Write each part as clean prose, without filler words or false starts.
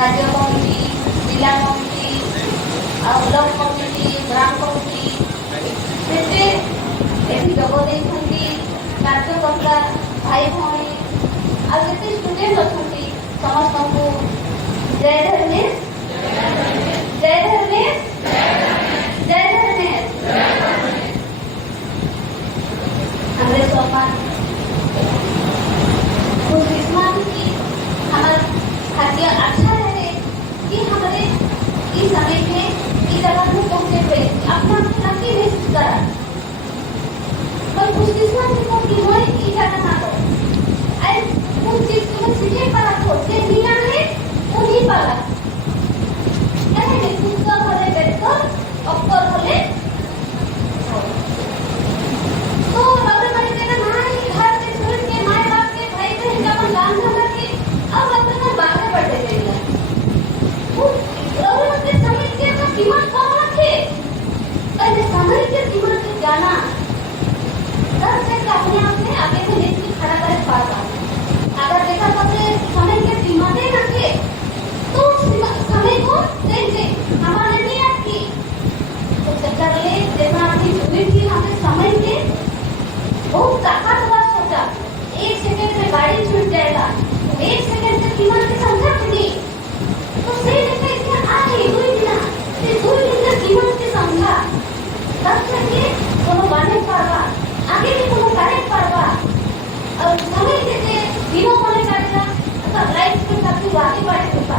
राज्य कमिटी जिला committee block committee ग्राम committee से जोग देती कार्यकर्ता भाई भाई आते स्टूडेंट अच्छा समस्त को जय धर्मेश जय धर्मेश जय धर्मेश। हमारे सोपान की हमारा भाग्य अच्छा है कि हमारे इस समय में इस जगह में पहुंचे हुए अपना अपना की रिस्क करा पर कुछ किस्मत को कि वो इस जगह ना हो आई कुछ चीज को सीखे पड़ा तो से बिना है उन्हीं पाला ऐसे कुछ का भले बैठकर अक्कर भले तो रवि मैंने कहना नहीं घर से छोड़ के माँ बाप के भाई बहन का मन गांव धंधा के अब अपने में बाहर बढ़ते गए वो रवि के समय के का दिमाग कौन रखे पहले समय के दिमाग के जाना तब से अपने आप में आगे से लेके खड़ा कर पाता अगर देखा तो समय के दिमाग में रखे तो समय को देंगे हमारे नहीं आती तो चक्कर ले देखना अपनी सुनी थी हमें समय के बहुत ताकतवर सोचा एक सेकंड में गाड़ी छूट जाएगा एक सेकंड से दिमाग की समझा नहीं तो से लेके इतना आगे दो दिन दिमाग की समझा तब जाके कोनो गाने पारवा आगे भी कोनो गाने पारवा और समय देते दिनों होने काटला तो लाइफ में काफी आगे बढ़े होता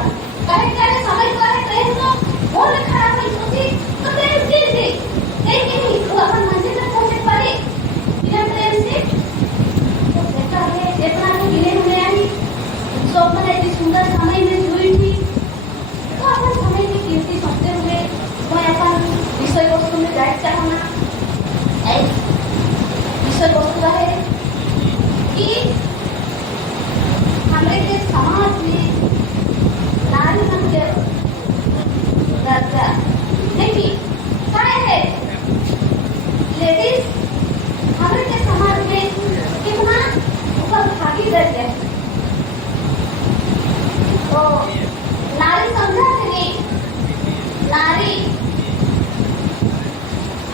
करेक्ट करे समय करे ट्रेन तो मोर खराब है सोची तो ट्रेन गिर गई नहीं तो अपन मंजिल तक पहुंच पाए बिना ट्रेन से तो देखा है जितना को गिरे हुए आई स्वप्न है सुंदर समय में जुड़ी थी तो अपन समय की कीमती समझते हुए मैं अपन विषय वस्तु में जाए चाहना विषय वस्तु है कि हमारे के समाज में नारी संख्या दर्जा देखिए क्या है लेडीज हमारे के समाज में कितना ऊपर भागीदारी है तो नारी समझा नहीं नारी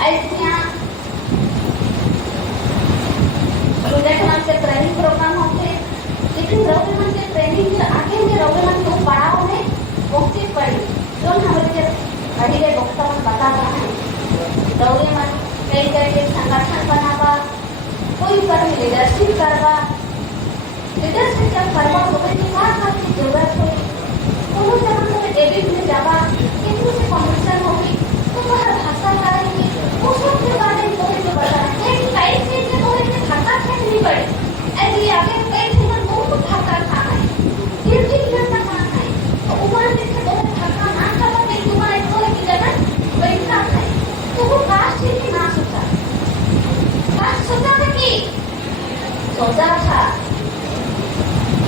ऐसा प्रोजेक्ट मन से ट्रेनिंग प्रोग्राम होते लेकिन रवि मन के ट्रेनिंग के आगे के रवि मन को पढ़ाओ में बहुत पड़ी जो हमारे के अभी के वक्ता बता रहा है रवि मन कई करके संगठन बनावा कोई पर लीडरशिप करवा लीडरशिप जब करवा तो की क्या की जरूरत है कोनो जगह में डेबिट में जावा कितने से कॉम्पिटिशन होगी तो वह भाषा करेंगे उस के बारे में कोई तो बता है कई चीज में तो इतने खाता नहीं पड़े ऐसे आगे कई चीज में बहुत खाता खाना है फिर भी करना खाना है तो ऊपर से तो खाता ना खाना नहीं तुम्हारे तो की जगह बैठना है तो वो कास्ट ही ना सोचा कास्ट सोचा था कि सोचा था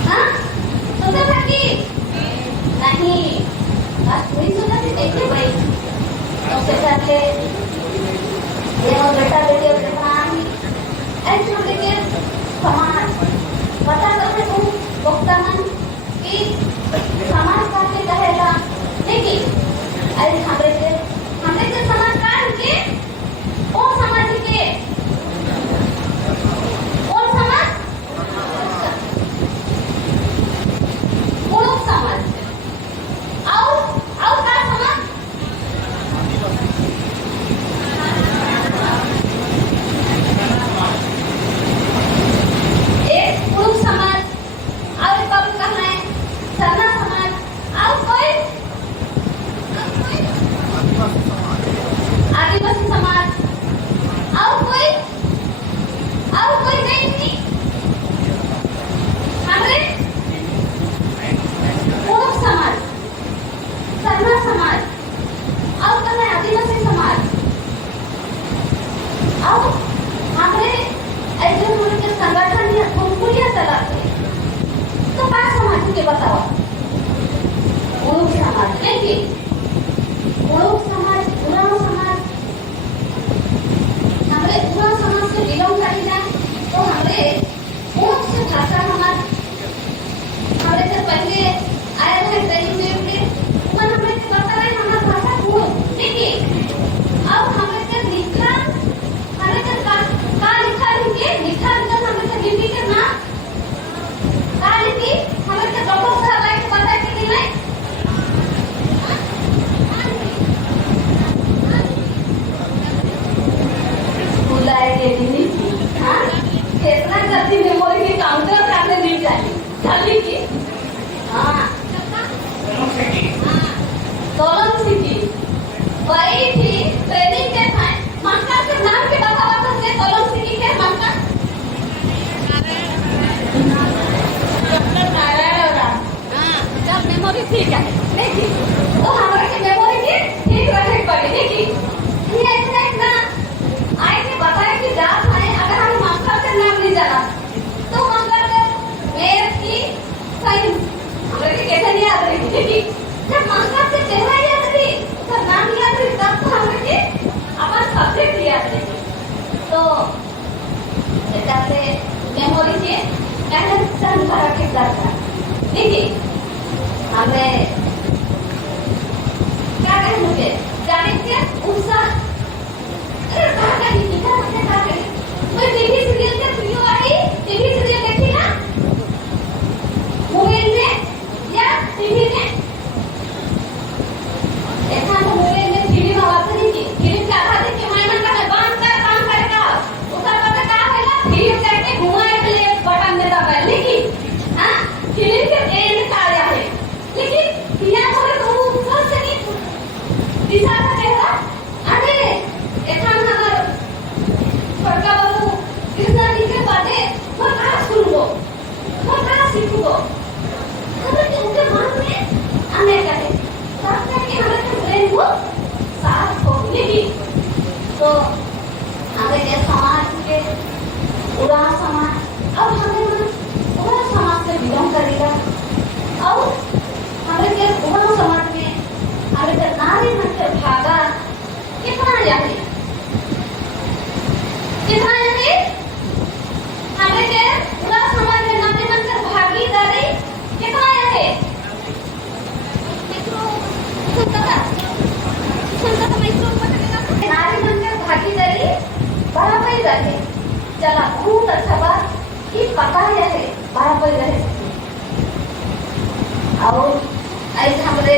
हाँ हमें क्या कहें मुझे जाने के उत्साह अरे कहा कहीं किधर मुझे कहा कहीं मैं टीवी सीरियल के वीडियो आई टीवी सीरियल देखी ना मोबाइल में या टीवी में ऐसा तो मोबाइल में टीवी में आवाज नहीं की टीवी के आधा देख के मैं मन का बांध कर काम करेगा उसका पता क्या है ना टीवी करके घुमाए के लिए बटन देता है लेकिन हां टीवी के एंड का आया है लेकिन यहाँ पर तो ऊपर से नहीं दिशा का चेहरा अरे ऐसा हमारा छोटा बाबू कृष्णा जी के बातें मैं कहाँ सुनूंगा मैं कहाँ सीखूंगा हमें उनके मन में आने का है साथ करके हमें तो ब्रेन को साफ होने की तो हमें के समाज के पूरा समाज अब हमें पूरा समाज से बिलोंग करेगा और हमें के पूरा समाज में हमें के नारी मन के भागा कितना जाने हमें के पूरा समाज में नारी मन के भागीदारी कितना है नारी मन के भागीदारी बराबर रहे चला बहुत अच्छा बात कि पता है बराबर रहे और ऐसे हमारे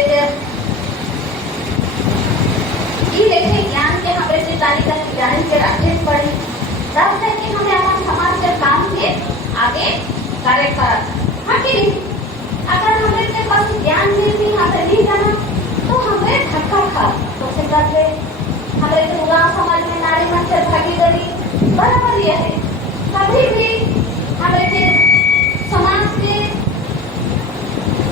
ये देखे ज्ञान के हमारे से तालिका ज्ञान के रखे पड़े तब तक कि हमें हमारे समाज के काम के आगे कार्य कर हटी अगर हमारे के पास ज्ञान नहीं हमें नहीं जाना तो हमें धक्का खा तो से करते हमारे पूरा समाज में नारी मन से भागीदारी बराबर ये है कभी भी हमारे समाज के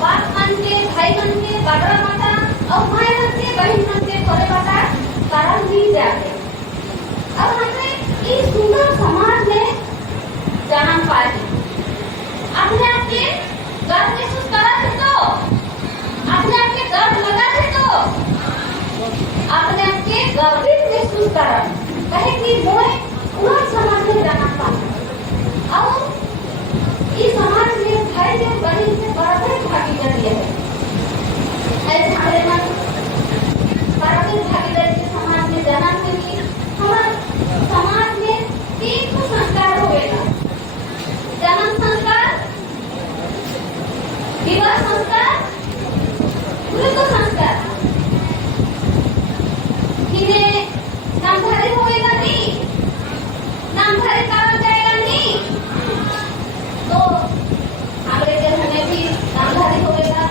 बाप मन के भाई मन के बड़ा माता और माए मन के बहन मन के थोड़े बता कारण भी जाते अब हमें इस सुंदर समाज में जन्म पाए अपने आप के गर्व महसूस करा थे तो अपने आप के गर्व लगा थे तो अपने आप के गर्वित महसूस करा कहे कि मैं पूरा समाज में जन्म पाऊं और इस समाज में भाई के बहन से बराबर भागीदारी है ऐसे हमारे मन बराबर भागीदारी के समाज में जन्म के लिए हमारे समाज में 3 संस्कार होगा जन्म संस्कार विवाह संस्कार मृत्यु संस्कार इन्हें नामधारी होगा नहीं नामधारी करा जाएगा नहीं तो हमारे घर में भी नामधारी होगा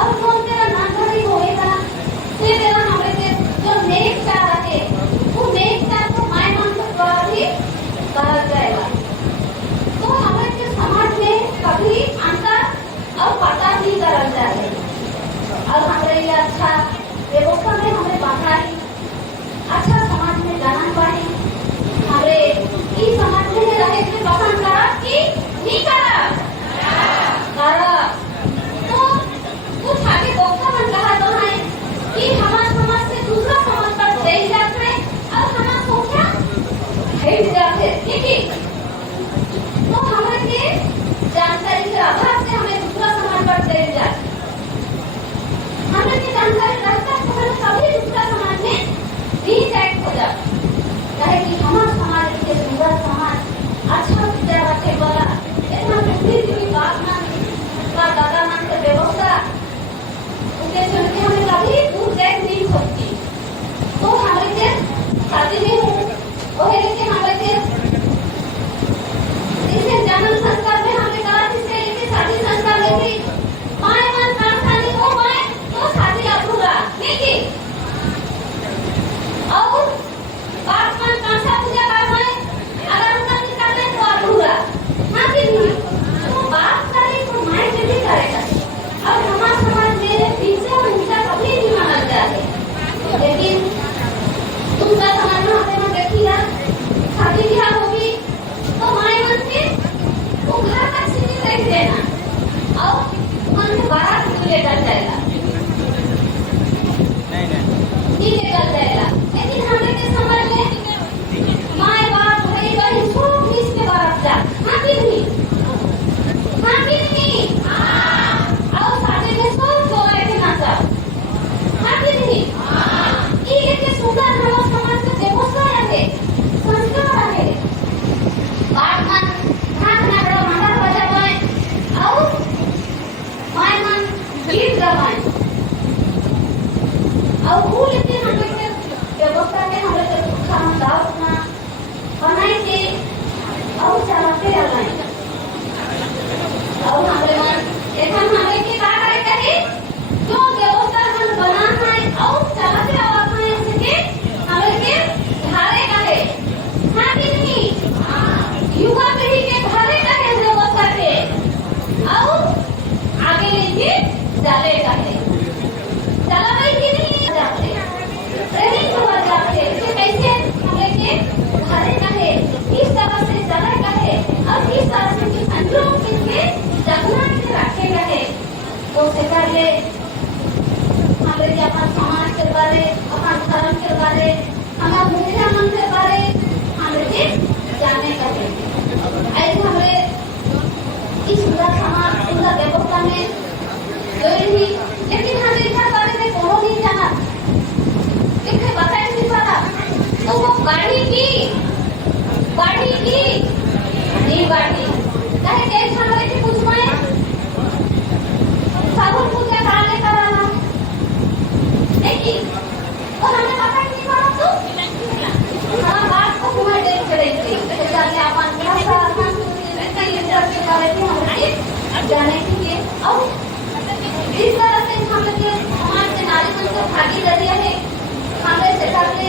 और कौन तेरा नामधारी होगा फिर तेरा हमारे जो नेक चाह है वो नेक चाह को माय मन को द्वारा भी करा जाएगा तो हमारे समाज में कभी अंतर और पता नहीं करा जाए और हमारे लिए अच्छा व्यवस्था में हमें बढ़ाई अच्छा समाज में जाना पाए हमारे इस समाज में रहे थे पसंद करा कि नहीं करा करा तो कुछ आगे डॉक्टर मन कहा तो है कि हमारे समाज से दूसरा समाज तक देख जाते हैं और हमारा सोचा हेट जाते ठीक है तो हमारे जानकारी के अभाव से हमें दूसरा समाज पर देख जाते हमें की जानकारी रहता तो हमें कभी दूसरा समाज में रिजेक्ट हो जाता कहे कि हमारा समाज के सुंदर समाज अच्छा विचार रखे वाला इतना पृथ्वी की बात ना का दादा मान के व्यवस्था उनके सुन के हमें कभी दूर देख नहीं सकती तो हमारे के शादी में वो है कि हमारे के इसे जन्म संस्कार में हमने कहा जिससे लेके शादी संस्कार में भी माए मन प्रार्थना हो पाए तो शादी अधूरा नहीं की और बाप मन कांसा पूजा कर पाए अगर उनका नहीं करना तो अधूरा हाँ कि नहीं तो बाप करे तो माए से भी करेगा और हमारे समाज में पीछे और ऊंचा कभी नहीं माना जाता लेकिन दूसरा समाज में हमने देखिए शादी ब्याह होगी तो माए मन के वो घर तक सीधी रख देना और मन के बाहर नहीं लेकर जाएगा नहीं लेकर जाएगा लेकिन हमें के समाज में माए बाप भाई बहन सब मिस के बाहर जा हाँ कि नहीं और शादी में सब और वो लेके हम लोग के व्यवस्था के हम लोग के खाना दाल ना बनाई के और चलाते रहना और हमारे मन এখন हमें की का करे कहे जो व्यवस्था हम बनाना है और चलाते रहना है इसके हमें के धारे कहे हां कि नहीं युवा पीढ़ी के धारे कहे व्यवस्था के और आगे लेके चले कहे चला भाई कि नहीं जाते ट्रेनिंग हुआ जाते कि कैसे हमें के धारे कहे किस तरह से चले कहे और किस तरह से संजोग के जगना के रखे कहे तो से कर ले हमारे अपना समाज के बारे अपना धर्म के बारे हमारे मुखिया मन के बारे हमें जाने कहे ऐसे हमें इस पूरा समाज पूरा व्यवस्था में जोड़ी थी लेकिन हमें इधर बारे में कोनो नहीं जाना किसे बताया नहीं पता तो वो गाड़ी की नहीं गाड़ी कहे कैसे हमारे की कुछ में साबुन पूजा कराना लेकिन और हमें पता ही नहीं पड़ा तो हाँ बात को तुम्हें देख चढ़ेगी जाके अपन भाषा के बारे में हमें जाने के लिए और इस तरह से हम लोग समाज के नारी मन को भागीदारी है हमें सरकार ने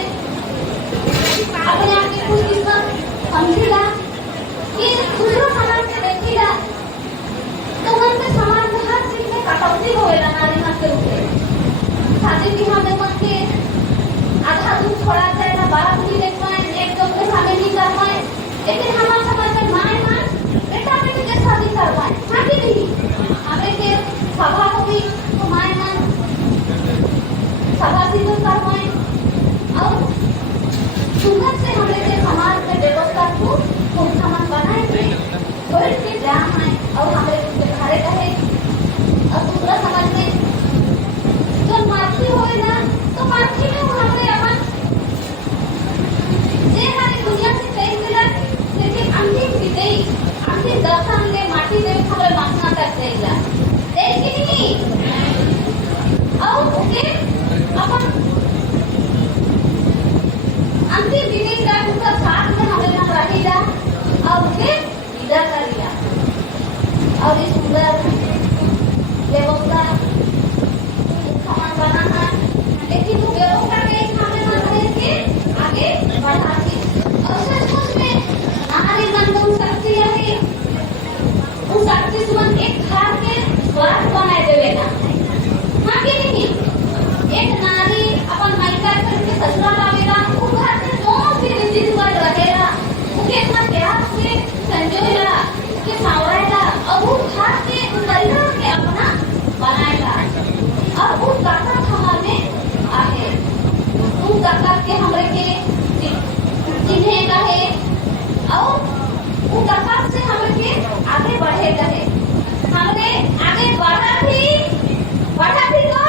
अपने आप की खुद किस्मत समझेगा कि दूसरा समाज से देखेगा तो मन के समाज में हर चीज में कटौती होएगा नारी मन के ऊपर शादी भी हमें मन के आधा दूर छोड़ा जाएगा बात नहीं देख पाए एक दो के सामने नहीं कर पाए लेकिन हमारे समाज में माए बेटा बेटी के शादी कर पाए हाँ कि नहीं हमें के सभा को भी तो माए सभा भी तो कर पाए और सुंदर से हमें के समाज में व्यवस्था को समाज बनाएंगे कोई के जान है और हमें घरे कहे और दूसरा समाज में जो माथी होए ना तो माथी में हमारे अपन जे हमारी दुनिया से कई मिला लेकिन अंतिम विदाई अंतिम दर्शन ले माटी दे हमारे माखना तक देगा देखी नहीं और ओके अपन अंतिम विदाई का उनका साथ में हमें ना रहेगा और उसे विदा कर दिया और इस सुंदर व्यवस्था सामान बनाना लेकिन वो व्यवस्था के हमें मन के आगे बढ़ाती और सचमुच में हमारी मन को शक्ति है उस शक्ति से मन एक घर के स्वार्थ बनाए देवेगा हाँ कि नहीं एक नारी अपन मायका करके ससुराल आवेगा वो घर में दोनों भी रीति रिवाज रहेगा वो कितना प्यार से संजोएगा के सावरेगा और वो घर के परिवार के अपना बनाएगा और वो ताकत हमारे आगे उन ताकत के हमारे के चिन्हेगा है और वो ताकत से हमारे के आगे बढ़ेगा है हमारे आगे बढ़ा भी तो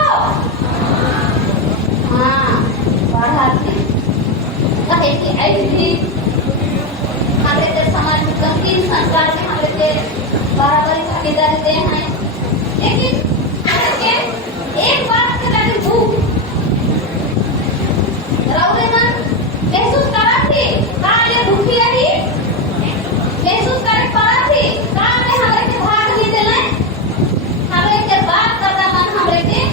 हाँ बढ़ा भी कहे कि ऐसी भी हमारे के समाज में गंभीर संस्कार में हमारे के बराबरी भागीदारी दे हैं लेकिन के एक बात के लगे भूख राउरे मन महसूस करा थी कहाँ ये भूखी रही महसूस करे पड़ा थी कहाँ में हमारे के भाग नहीं देने हमारे के बात करना मन हमारे के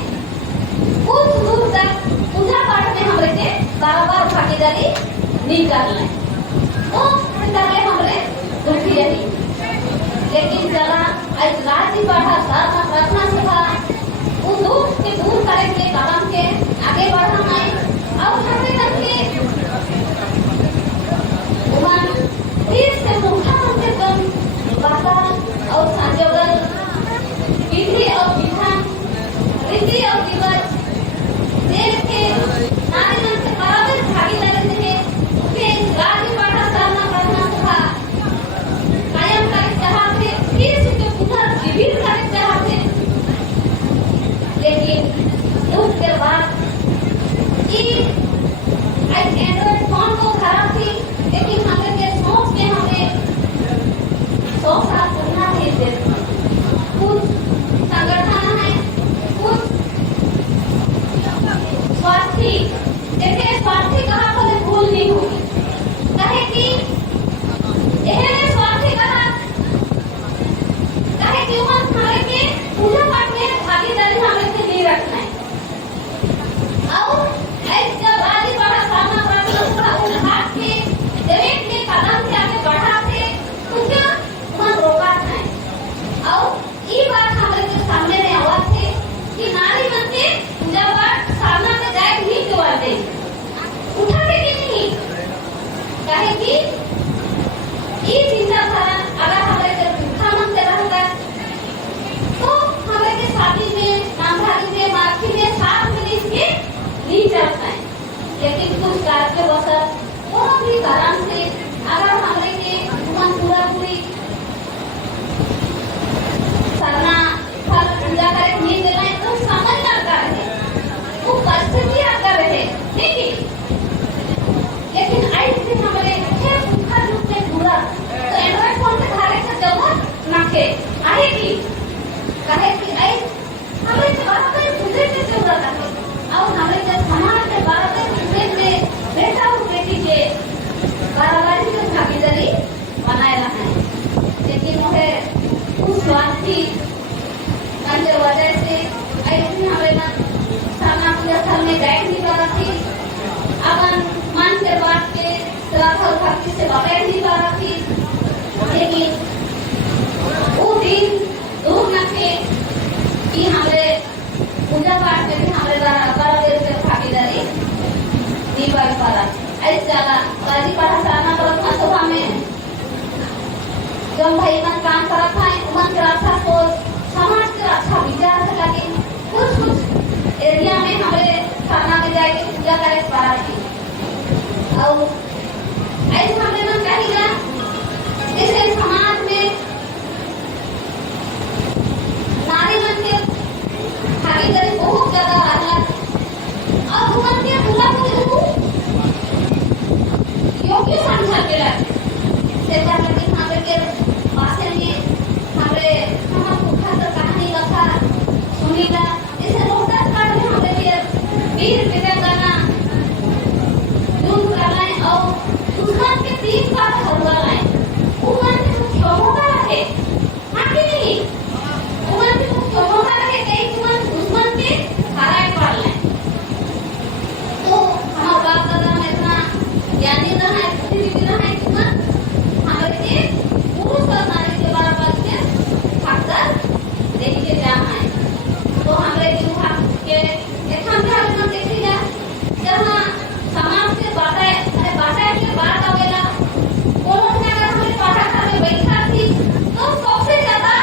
कुछ दूर तक पूजा पाठ में हमारे के बराबर भागीदारी नहीं कर ले तो पहले हमारे दुखी रही लेकिन चला आज राज्य बढ़ा साधना प्रार्थना सभा वो दुख के दूर करे के कदम के आगे बढ़ाना है और हमें करके उमान फिर से मुखा के कम बाता और संजोगल विधि और विधान रीति और रिवाज देश के नारी मन से बराबर भागीदारी है के राज्य बढ़ा साधना प्रार्थना सभा कायम करे चाहते फिर से पुनर्जीवित करे चाहते काहे कि आई हमरे के बात में दूसरे के जरूरत है और हमरे के समाज के बात में दूसरे में बेटा और बेटी के बराबरी के भागीदारी बनाएला है लेकिन मोहे उस स्वार्थी अंदर वजह से ऐसे हमरे ना सामना पूरा साल में गाइड नहीं कर रखी अपन मन के बात के सराफल भक्ति से बातें नहीं कर रखी लेकिन वो दिन दूर न थे कि हमारे पूजा पाठ में भी हमारे बराबर के भागीदारी निभाई पारा ऐसे चला राजी पढ़ा साना करत था सभा में जब भाई मन काम करत था मन के अच्छा सोच समाज के अच्छा विचार से लगे कुछ एरिया में हमारे खाना में जाके पूजा करे पारा थी और ऐसे हमने मन कहिला जैसे समाज में नारी मन के भागीदारी बहुत ज्यादा रहला और मन के पूरा योग्य समझा के से जाकर के हमारे के पासे में हमारे हम खातर कहानी कथा सुनीला जैसे रोहतास काट में हमारे लिए वीर विवेकानंद यूं करना है और दुश्मन के 3 बार हरवा है उमर के कुछ क्षमता है हाँ कि नहीं उमर के कुछ क्षमता है कई दुश्मन के हराए पाल है तो हमारा बाप दादा में इतना ज्ञानी रहा है बुद्धिजीवी रहा है उमर हमारे के पुरुष और नारी के बराबर के फैक्टर देखिए क्या है तो हमारे युवा के एक हम क्या हम देखिएगा जहाँ समाज के बाटा के बात आवेला कोनो ने अगर हमारे बाटा घर में बैठा थी तो सबसे ज्यादा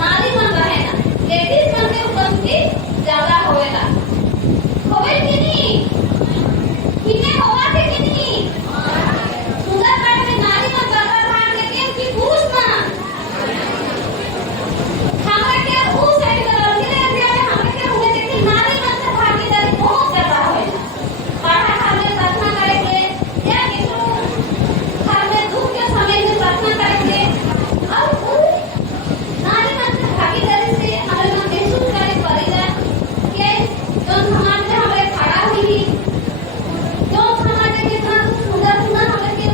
नारी मन रहे ना लेडीज मन के उपस्थिति ज्यादा होवेला होवे कि नहीं किने होवा थे कि नहीं सुंदर काट में नारी मन ज्यादा भाग लेके कि पुरुष मन हमारे के उस साइड में लड़के ने हमारे के हुए देखिए नारी मन से भागीदारी बहुत ज्यादा होवेला बाटा घर में प्रार्थना करेंगे या किसी घर में दुख के समय में प्रार्थना करेंगे और वो नारी मन से भागीदारी से हमें मन महसूस करे पड़ेगा कि जो समाज में हमारे खड़ा हुई जो समाज के कितना सुंदर सुंदर हमें के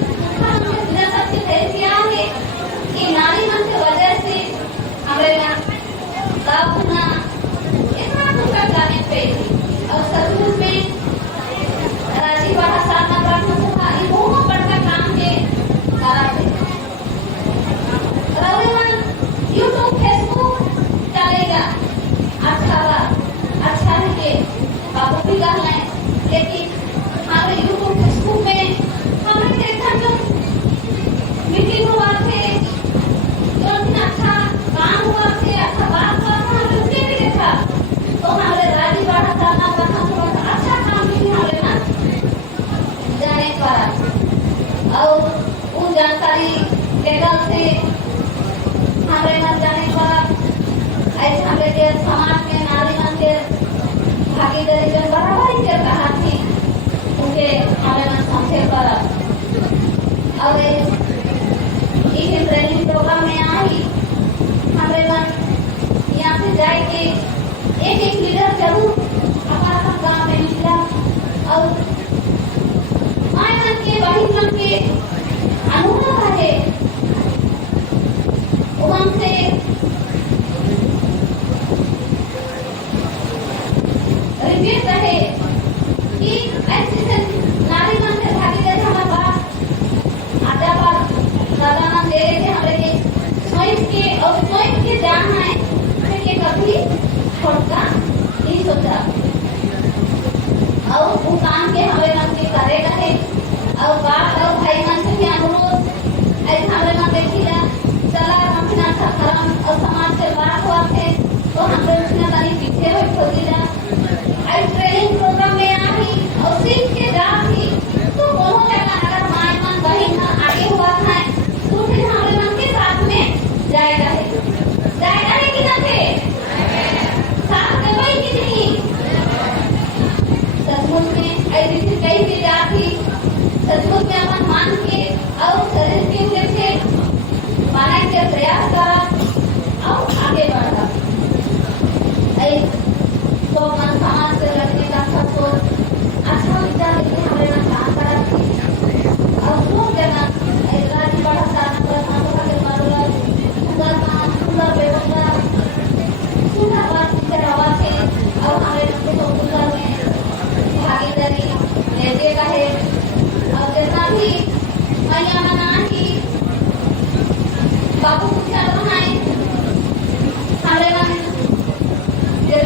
हमें बिना सबसे पहले क्या है कि नारी मन की वजह से हमें ना दावना इतना सुंदर जाने पे और सचमुच में राजी पढ़ा साधना प्रार्थना सभा ये बहुत बड़ा काम के सारा है रविवार यूट्यूब फेसबुक चलेगा अच्छा है कि बाबू भी कर लें लेकिन हमारे यूट्यूब फेसबुक में हमारे देखा जो मीटिंग हुआ थे जो अच्छा काम हुआ थे अच्छा बात हुआ था हमने उसके भी देखा तो हमारे राजी पढ़ा साधना प्रार्थना सभा अच्छा काम भी हमारे ना जाने पर और वो जानकारी लेकर से हमारे मन जाने पर ऐसे हमारे के समाज में नारी मन के भागीदारी में बराबरी के कहा थी उनके हमारे मन समझे पर और इस ट्रेनिंग प्रोग्राम में आई हमारे मन यहाँ से जाए के एक लीडर जरूर अपना गाँव में निकला और माय मन के बहन मन के अनुभव है उनसे रिपीट रहे कि ऐसे नारी मन के भागीदारी हमारे पास आधा बार दादा दे रहे थे हमारे के स्वयं के जान है कि कभी छोड़ता नहीं सोचा और वो काम के हमारे मन के करेगा है और बाप और भाई मन से भी अनुरोध ऐसे हमारे मन देखिएगा चला हम अच्छा धर्म और समाज से बात हुआ थे तो हम लोग उसने कहीं पीछे हुई खोजिएगा ट्रेनिंग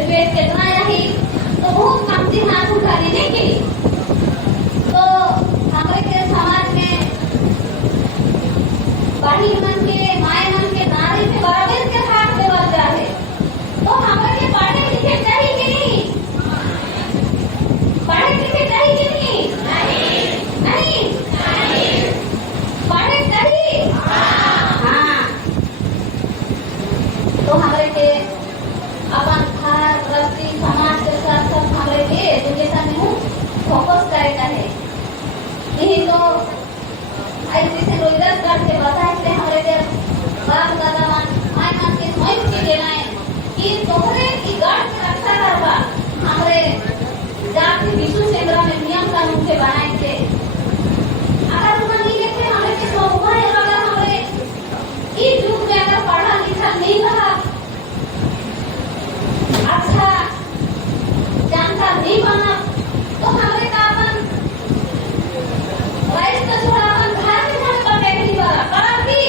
ग्रेजुएट कितना रही तो बहुत कमती हाथ उठा ली नहीं की। तो हमारे के समाज में बड़ी मन के माय मन के नारी के बराबर के हाथ देवल जाए तो हमारे के पढ़े लिखे चाहिए कि नहीं? पढ़े लिखे चाहिए कि नहीं? नहीं पढ़े चाहिए। हाँ तो हमारे के अपन घर गृहस्थी समाज के साथ साथ हमारे के एजुकेशन में फोकस करेगा है। नहीं तो ऐसे से रोजगार करके बताए थे हमारे के बाप दादा माय मन के सोच के देना है कि तोहरे की गाड़ के रक्षा करवा हमारे जाति विश्व सेंद्रा में नियम कानून के बनाए थे। अगर तुम नहीं देखे हमारे के सोमा है अगर हमारे इस युग में अगर पढ़ा लिखा नहीं रहा अच्छा जानकार नहीं बना तो हमारे का अपन राइस का छोड़ा अपन घर में हमें पढ़ने के लिए पढ़ा भी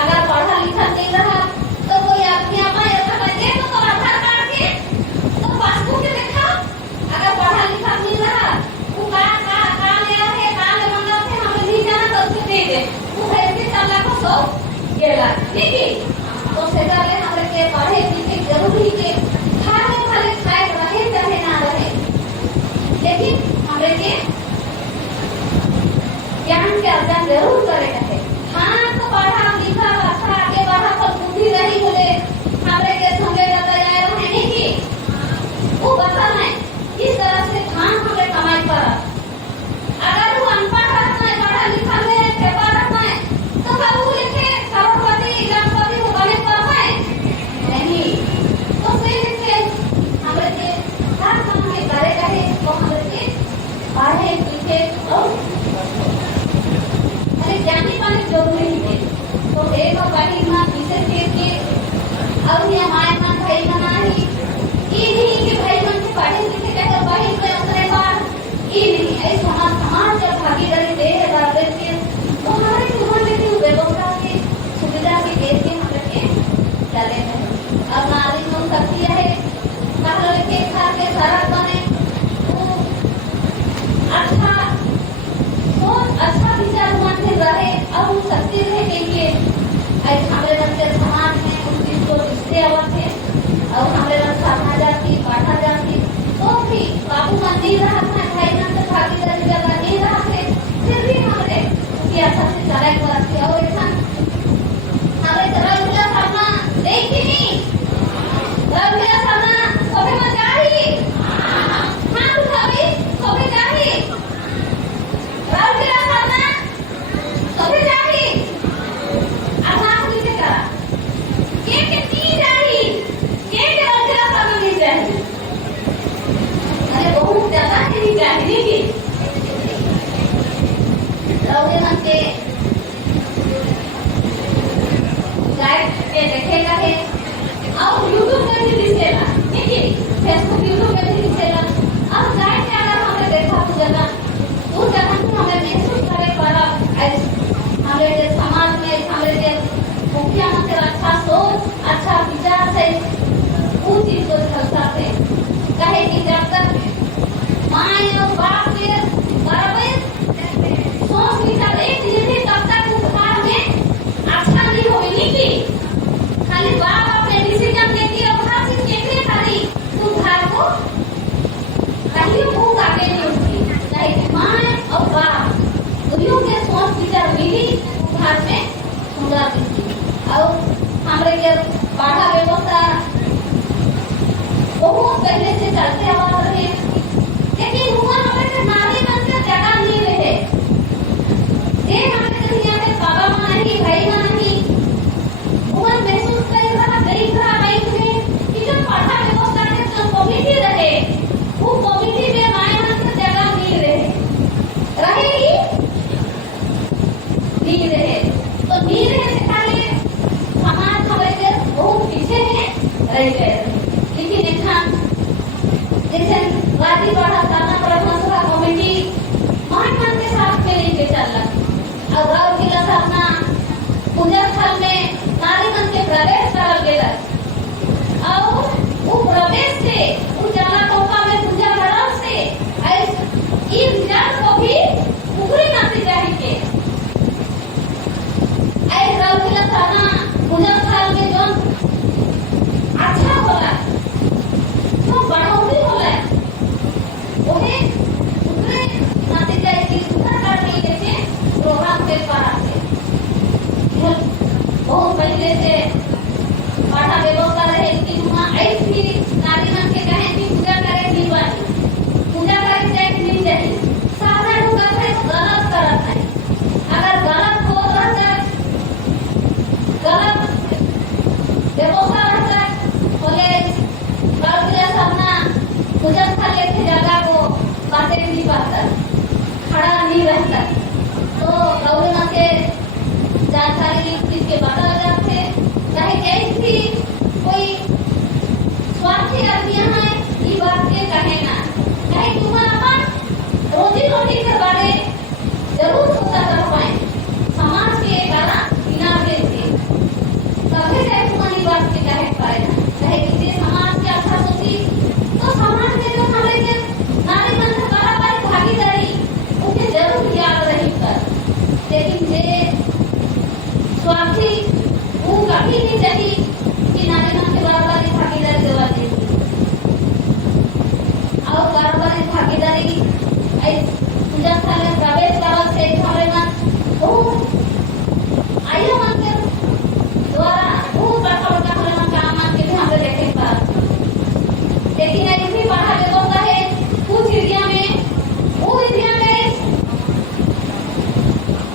अगर पढ़ा लिखा नहीं रहा तो कोई अपने आप ऐसा बचे तो आधार कार्ड के तो पासबुक के देखा अगर पढ़ा लिखा नहीं रहा वो का ले है का ले मंगा थे हमें नहीं जाना तो उसको दे दे वो ऐसे चला को सो गेला ठीक है। तो सेदा ले हमारे के पढ़े लिखे जरूरी के खाने खाने खाए रहे चाहे ना रहे लेकिन हमारे के ज्ञान के अर्जन जरूर करेगा है। हाँ तो पढ़ा लिखा अच्छा आगे बढ़ा पर बुद्धि रही बोले हमारे के संगे जाता जाए रहे नहीं की वो बताना है किस तरह से खान हमें कमाई करा। अगर वो अनपढ़ रहता है पढ़ा लिखा में पेपर रहता है तो बाबू लिखे करोड़पति लाखपति वो बने पाए नहीं तो फिर लिखे हमारे के हर काम में करेगा है तो हमारे के पढ़े लिखे और जाने पाने जरूरी है। तो एक और बाकी मां विशेष के और ये माय मन भाई मना ही ये नहीं कि भाई मन के पढ़े लिखे के भाई में उतरे बार ये नहीं है समाज जब भागीदारी दे बाबे के तो हमारे जीवन में भी व्यवस्था की सुविधा की देश के हमारे के चले हैं। अब नारी को शक्ति है पढ़ लिखे खा के सारा बने अच्छा अच्छा विचार मन में रहे और उन शक्ति रहे के लिए हमारे बच्चे समाज में उन चीज को रिश्ते आवत है और हमारे बच्चे साधना जाती बांटा जाती तो भी बाबू मन नहीं रहा था भाई मन से भागीदारी जगह नहीं रहा थे फिर भी हमारे उसकी अच्छा से चलाए करती और ऐसा हमारे तरह मिला सामना देखी नहीं मिला सामना कभी मजा ही हाँ उठावी कभी जाही राउंड सामना कभी जाही आसान लिखे का के तीन जाही के राउंड सामना नहीं जाही अरे बहुत ज्यादा नहीं जाही नहीं राउंड हम के गाइड के देखेगा है और यूट्यूब में भी दिखेगा ठीक है फेसबुक यूट्यूब में भी दिखेगा और गाइड के अगर हमने देखा तो जगह उस जगह से हमें महसूस करे पड़ा हमारे समाज में हमारे मुख्यमंत्री अच्छा सोच अच्छा विचार से उस चीज को चलता थे कहे कि जब तक माँ और बाप के बराबर सोच विचार एक नहीं तब तक उपकार में अच्छा नहीं होगी नहीं की खाली बाप अपने डिसीजन लेती और हर चीज देखने खाली उपकार को कहीं वो आगे नहीं उठती चाहे माँ और बाप दोनों के सोच विचार मिली उपकार में सुंदर दिखती और हमारे के पाठा व्यवस्था बहुत पहले से चलते आ रहे लेकिन हुआ हमारे नारी मन से जगह नहीं रहे ये हमारे दुनिया में बाबा माँ नहीं भाई माँ नहीं वो महसूस कर रहा देख रहा भाई में कि जो पाठा व्यवस्था के जो कमिटी रहे वो कमिटी में माया मन से जगह नहीं रहे रहेगी नहीं रहे तो नहीं रहे खाली समाज हमारे बहुत पीछे है रह गए लेकिन एक जैसे वादी पढ़ा थाना प्रबंधन कमेटी महात्मा के साथ में लेके चल रहा और गाँव के अपना पूजा स्थल में नारी मन के प्रवेश कर गया और नहीं रहता। तो गौरव के जानकारी किसके बता जाते चाहे कैसी कोई स्वार्थी आदमी है ये बात के कहे ना चाहे तुम्हारा रोजी रोटी के बारे जरूर सोचा कर पाए समाज के कारण बिना से कभी चाहे तुम्हारी बात के कहे पाए चाहे किसी समाज के अच्छा सोची तो समाज में जो हमारे के नारी मन से बराबर भागीदारी उसे जरूर याद रही कर लेकिन जे स्वार्थी वो कभी नहीं चाहिए कि नारी मन के बराबर भागीदारी देवा देगी और बराबर भागीदारी पूजा स्थल में प्रवेश करल से हमारे मन बहुत आयु मन के द्वारा बहुत बड़का बड़का हमारे मन का मन के भी हम देखे पास लेकिन ऐसे भी पढ़ा देखो है कुछ एरिया में वो एरिया में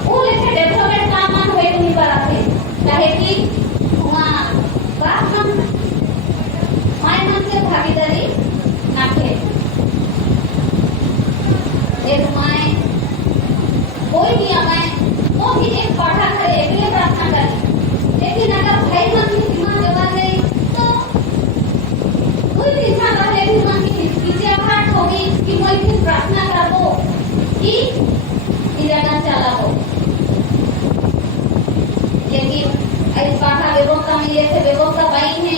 वो लेके डेवलपमेंट काम मन हुए नहीं पड़ा थे चाहे कि वहाँ बात हम माय मन के भागीदारी ना थे एक माय कोई नियम है वो भी एक पढ़ा करे एक लिए प्रार्थना करे लेकिन अगर भाई मन की सीमा जगह गई तो कोई भी इंसान रहे भी मन की पीछे हट होगी कि मैं भी प्रार्थना करो कि निराकरण चला हो लेकिन ऐसे पढ़ा व्यवस्था में ये व्यवस्था पाई है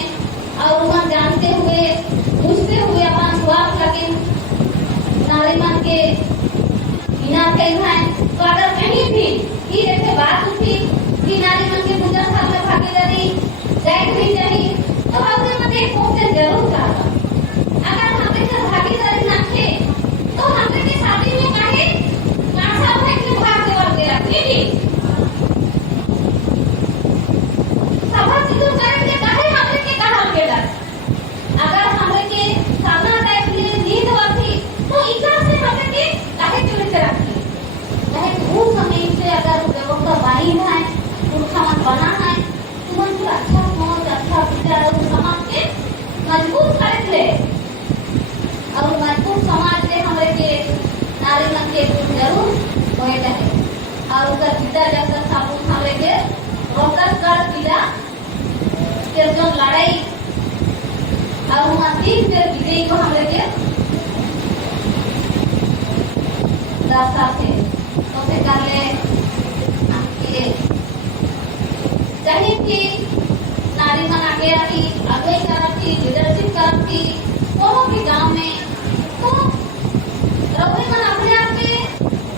और उन्हें जानते हुए पूछते हुए अपना स्वार्थ लगे नारी मन के बिना कहीं है तो अगर कहीं भी ये जैसे बात उठी कि नारी मन के पूजा स्थल में भागीदारी जाए भी चाहिए तो हमने मन एक क्वेश्चन जरूर कहा अगर हमें से भागीदारी ना थे तो हमें की शादी में काहे कासा है कि भाग देवल के रखी थी सभा सिद्धू करेंगे काहे हमें के कहा गेला अगर हमें के सामना टाइप लिए नींद वाली तो इधर से हमें के काहे चुन के रखी चाहे उस समय से अगर व्यवस्था बनी है उनका मन बना है तो मन को अच्छा सोच अच्छा विचार और समाज के मजबूत कर ले और मजबूत समाज से हमारे के नारी मन के जरूर होए रहे और उसका पिता जैसा साबुन हमारे के रोकस कर पिला के जो लड़ाई और वहाँ 3 पेड़ विजयी को हमारे के रास्ता थे तो से कर ले चाहिए कि नारी मन आगे आती अगुवाई करती लीडरशिप करती कोनो भी गांव में तो रउरे मन अपने आप में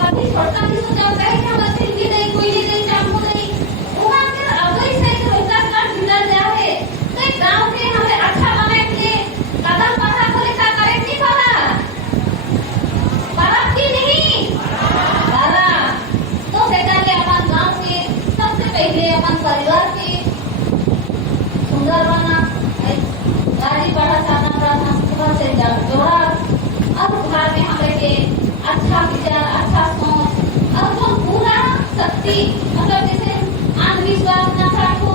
कभी छोटा नहीं सोचा कहे कि हम अच्छे लिए नहीं कोई नहीं चाहूँ नहीं वहाँ के अगुवाई से तो वैसा कर मिला जाए तो एक गांव के हमें अच्छा बनाए के कदम पता को लेकर करे नहीं पड़ा पड़ा की नहीं पड़ा तो सेकंड के अपन गांव के सबसे पहले अपन परिवार के सुंदर बना गाड़ी पढ़ा जाना प्रार्थना सुबह से जोड़ा अब घर में हमें के अच्छा विचार अच्छा सोच और जो पूरा शक्ति मतलब जैसे अंधविश्वास नशा को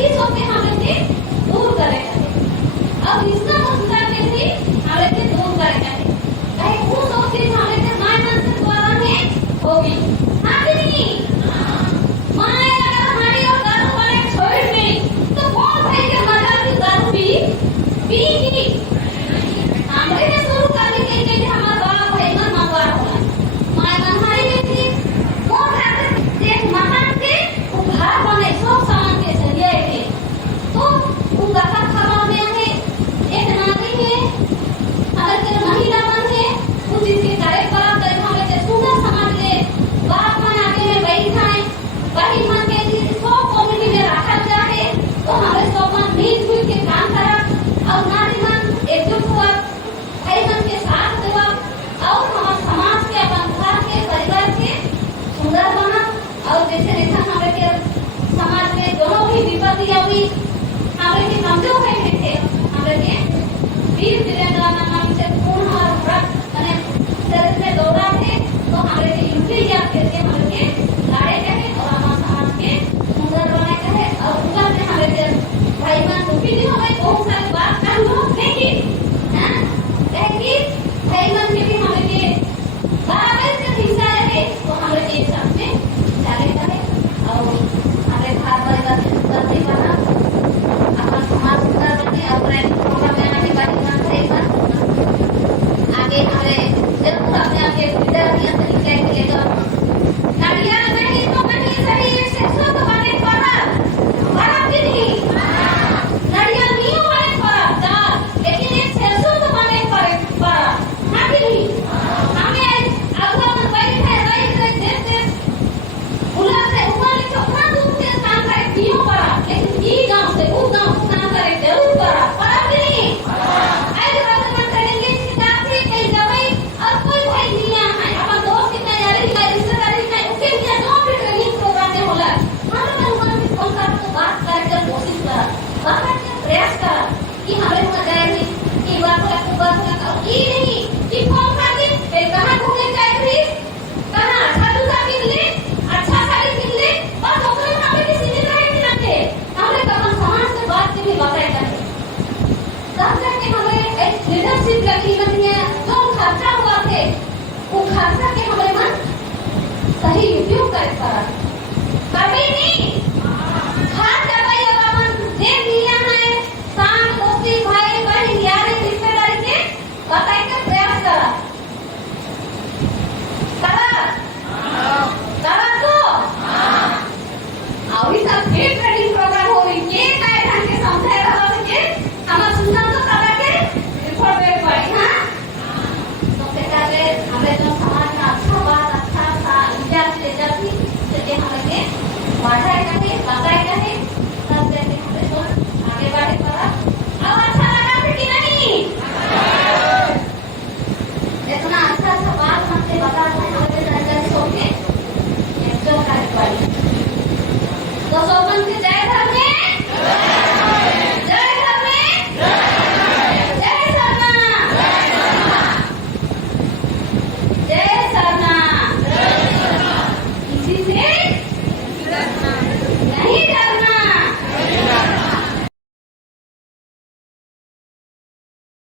ये सब के हमें से दूर करेगा अब इसका मतलब के भी हमें से दूर करेगा चाहे वो सब चीज हमें से माय मन से द्वारा में होगी हाँ कि नहीं माय अगर हमारी और दारू वाले छोड़ गई तो कौन भाई के मजा की दारू पी हमरे ने शुरू करने के लिए हमारा बड़ा भाई मन मगवा होगा माय मन हमारी में थी कौन रहते एक मकान के उधार बने सब सामान के चलिए के तो वो गठा खबर में है एक नारी है अगर के महिला मन है कुछ इसके कार्य करा कर हमें के सुंदर समाज ले बात मन आगे में बैठाए वही मन के सब कम्युनिटी में रखा जाए तो हमें सब मन मिलजुल के काम करा और नारी मन एकजुट हुआ भाई मन के साथ देवा और हमारे समाज के अपन घर के परिवार के सुंदर बना और जैसे जैसा हमें के समाज में दोनों भी विपत्ति आई हमें के कमजोर है थे हमें के वीर वीरेंद्र नाम से पूर्ण हमारा व्रत अने शरीर में दौड़ा थे तो हमें के युक्ति याद करके हमें के लड़ाई कहे और हमारे समाज के सुंदर बनाए कहे और ऊपर से हमें के भाई मन दुखी नहीं हमें बहुत सारी बात कर लो लेकिन भाई मन के भी हमें के बराबर से हिस्सा रहे स्कॉलरशिप लगी बनी है, जो खर्चा हुआ थे वो खर्चा के हमारे मन सही उपयोग कर कभी नहीं